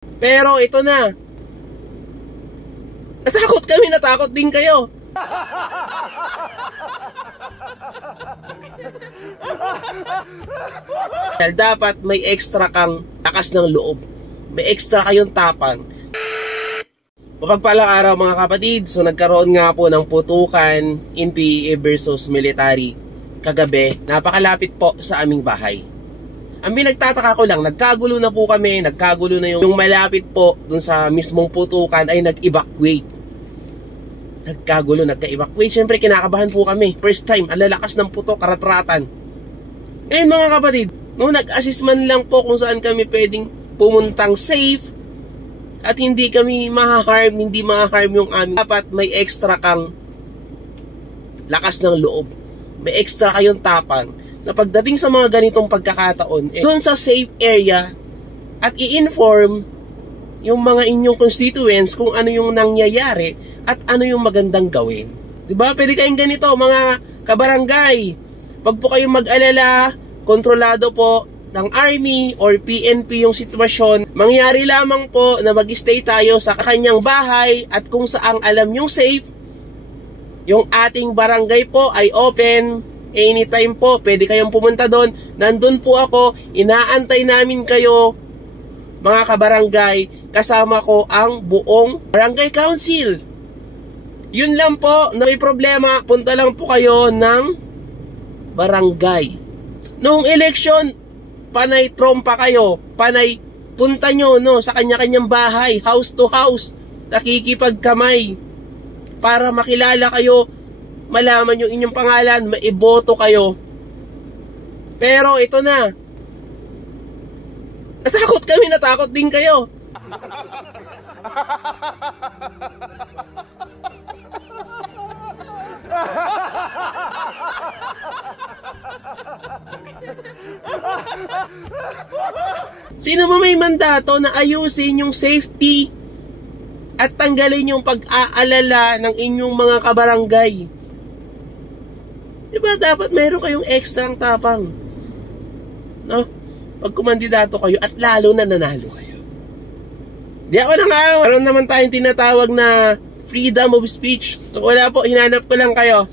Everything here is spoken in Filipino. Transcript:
Pero ito na. Natakot kami, natakot din kayo. Dapat may extra kang lakas ng loob. May extra kayong tapang. Mapagpalang araw mga kapatid. So nagkaroon nga po ng putukan in PEA versus military kagabi. Napakalapit po sa aming bahay. Ang pinagtataka ko lang, nagkagulo na po kami, nagkagulo na yung malapit po dun sa mismong putukan ay nag-evacuate. Nagkagulo, nagka-evacuate. Siyempre kinakabahan po kami. First time, ang lalakas ng puto, karatratan. Ngayon mga kapatid, nung nag-assist man lang po kung saan kami pwedeng pumuntang safe at hindi kami mahaharm, hindi mahaharm yung amin. Dapat may extra kang lakas ng loob. May extra kayong tapang na pagdating sa mga ganitong pagkakataon, doon sa safe area at i-inform yung mga inyong constituents kung ano yung nangyayari at ano yung magandang gawin. Diba? Pwede kayong ganito, mga kabarangay. Pag po kayong mag-alala, kontrolado po ng Army or PNP yung sitwasyon, mangyari lamang po na mag-stay tayo sa kanyang bahay at kung saang alam yung safe, yung ating barangay po ay open. Anytime po, pwede kayong pumunta doon. Nandun po ako, inaantay namin kayo, mga kabarangay. Kasama ko ang buong barangay council. Yun lang po, na may problema, punta lang po kayo ng barangay. Noong eleksyon, panay trompa kayo, panay punta nyo sa kanya-kanyang bahay, house to house, nakikipagkamay, para makilala kayo, malaman yung inyong pangalan, maiboto kayo. Pero ito na. Natakot kami, natakot din kayo. Sino mo may mandato na ayusin yung safety at tanggalin yung pag-aalala ng inyong mga kabarangay? Diba dapat mayroon kayong extrang tapang, no? Pag kumandidato kayo at lalo na nanalo kayo. Di ako na nga, meron naman tayong tinatawag na freedom of speech. So wala po, hinanap ko lang kayo.